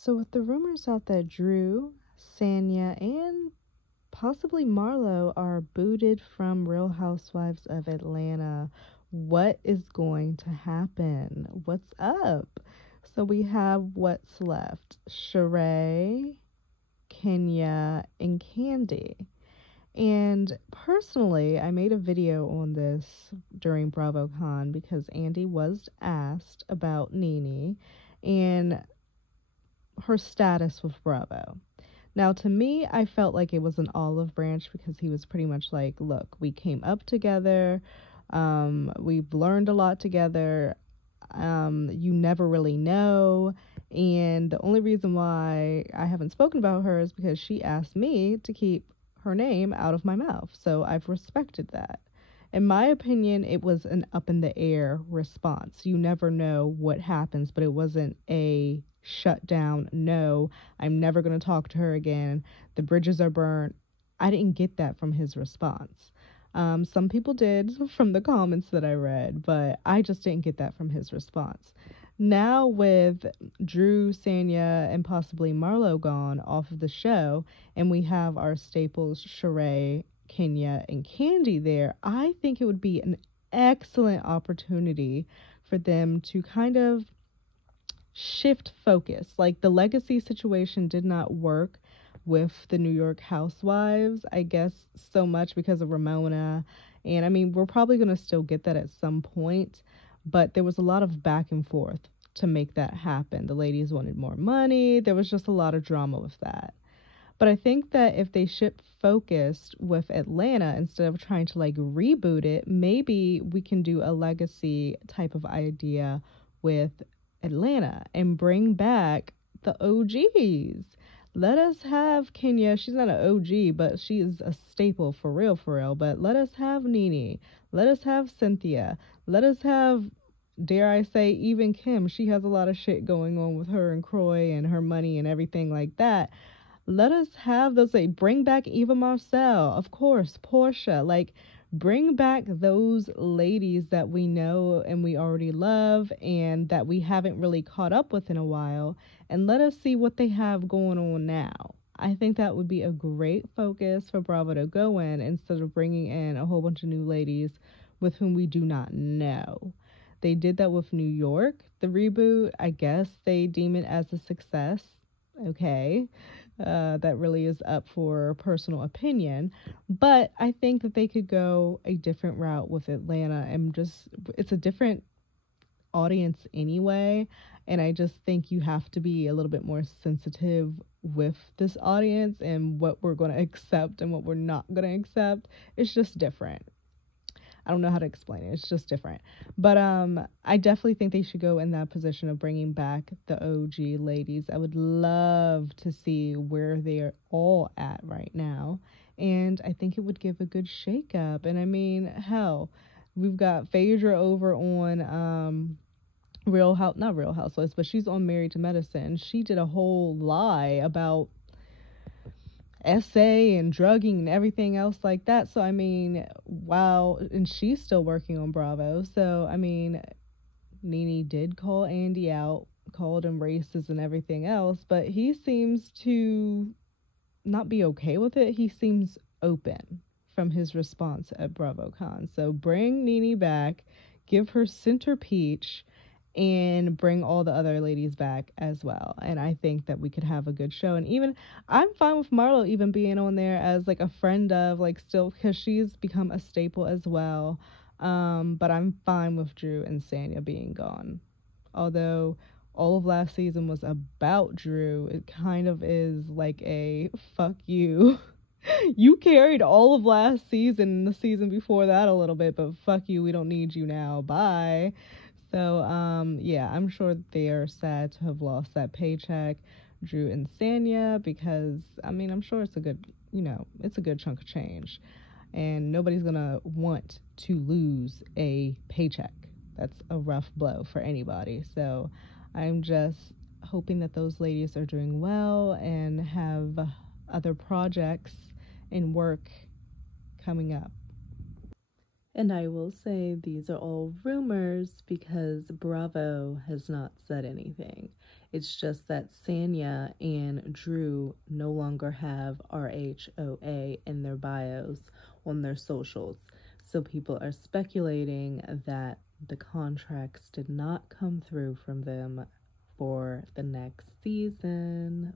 So with the rumors out that Drew, Sanya, and possibly Marlo are booted from Real Housewives of Atlanta, what is going to happen? What's up? So we have what's left: Sheree, Kenya, and Candy. And personally, I made a video on this during BravoCon because Andy was asked about Nene and her status with Bravo. Now, to me, I felt like it was an olive branch because he was pretty much like, look, we came up together. We've learned a lot together. You never really know. And the only reason why I haven't spoken about her is because she asked me to keep her name out of my mouth. So I've respected that. In my opinion, it was an up in the air response. You never know what happens, but it wasn't a shut down, no, I'm never going to talk to her again, the bridges are burnt. I didn't get that from his response. Some people did from the comments that I read, but I just didn't get that from his response. Now, with Drew, Sanya, and possibly Marlo gone off of the show, and we have our staples, Sheree, Kenya, and Candy there, I think it would be an excellent opportunity for them to kind of shift focus. Like, the legacy situation did not work with the New York Housewives, I guess, so much because of Ramona. And I mean, we're probably going to still get that at some point, but there was a lot of back and forth to make that happen. The ladies wanted more money. There was just a lot of drama with that. But I think that if they shift focused with Atlanta instead of trying to like reboot it, maybe we can do a legacy type of idea with Atlanta and bring back the OGs. Let us have Kenya. She's not an OG, but she is a staple for real, for real. But let us have Nene. Let us have Cynthia. Let us have, dare I say, even Kim. She has a lot of shit going on with her and Croy and her money and everything like that. Let us have those, like, bring back Eva Marcel, of course, Portia, like, bring back those ladies that we know and we already love and that we haven't really caught up with in a while, and let us see what they have going on now. I think that would be a great focus for Bravo to go in instead of bringing in a whole bunch of new ladies with whom we do not know. They did that with New York, the reboot. I guess they deem it as a success. Okay. That really is up for personal opinion. But I think that they could go a different route with Atlanta and just, it's a different audience anyway. And I just think you have to be a little bit more sensitive with this audience and what we're going to accept and what we're not going to accept. It's just different. I don't know how to explain it. It's just different. But I definitely think they should go in that position of bringing back the OG ladies. I would love to see where they're all at right now. And I think it would give a good shakeup. And I mean, hell, we've got Phaedra over on not Real Housewives, but she's on Married to Medicine. She did a whole lie about essay and drugging and everything else like that. So I mean, wow, and she's still working on Bravo. So I mean, Nene did call Andy out, called him racist and everything else, but he seems to not be okay with it. He seems open from his response at BravoCon. So bring Nene back, give her Center Peach, and bring all the other ladies back as well. And I think that we could have a good show. And even I'm fine with Marlo even being on there as like a friend of, like, still, because she's become a staple as well. But I'm fine with Drew and Sanya being gone. Although all of last season was about Drew, it kind of is like a fuck you. You carried all of last season and the season before that a little bit, but fuck you, we don't need you now. Bye. So, yeah, I'm sure they are sad to have lost that paycheck, Drew and Sanya, because, I mean, I'm sure it's a good, it's a good chunk of change. And nobody's going to want to lose a paycheck. That's a rough blow for anybody. So I'm just hoping that those ladies are doing well and have other projects and work coming up. And I will say these are all rumors because Bravo has not said anything. It's just that Sanya and Drew no longer have RHOA in their bios on their socials. So people are speculating that the contracts did not come through from them for the next season.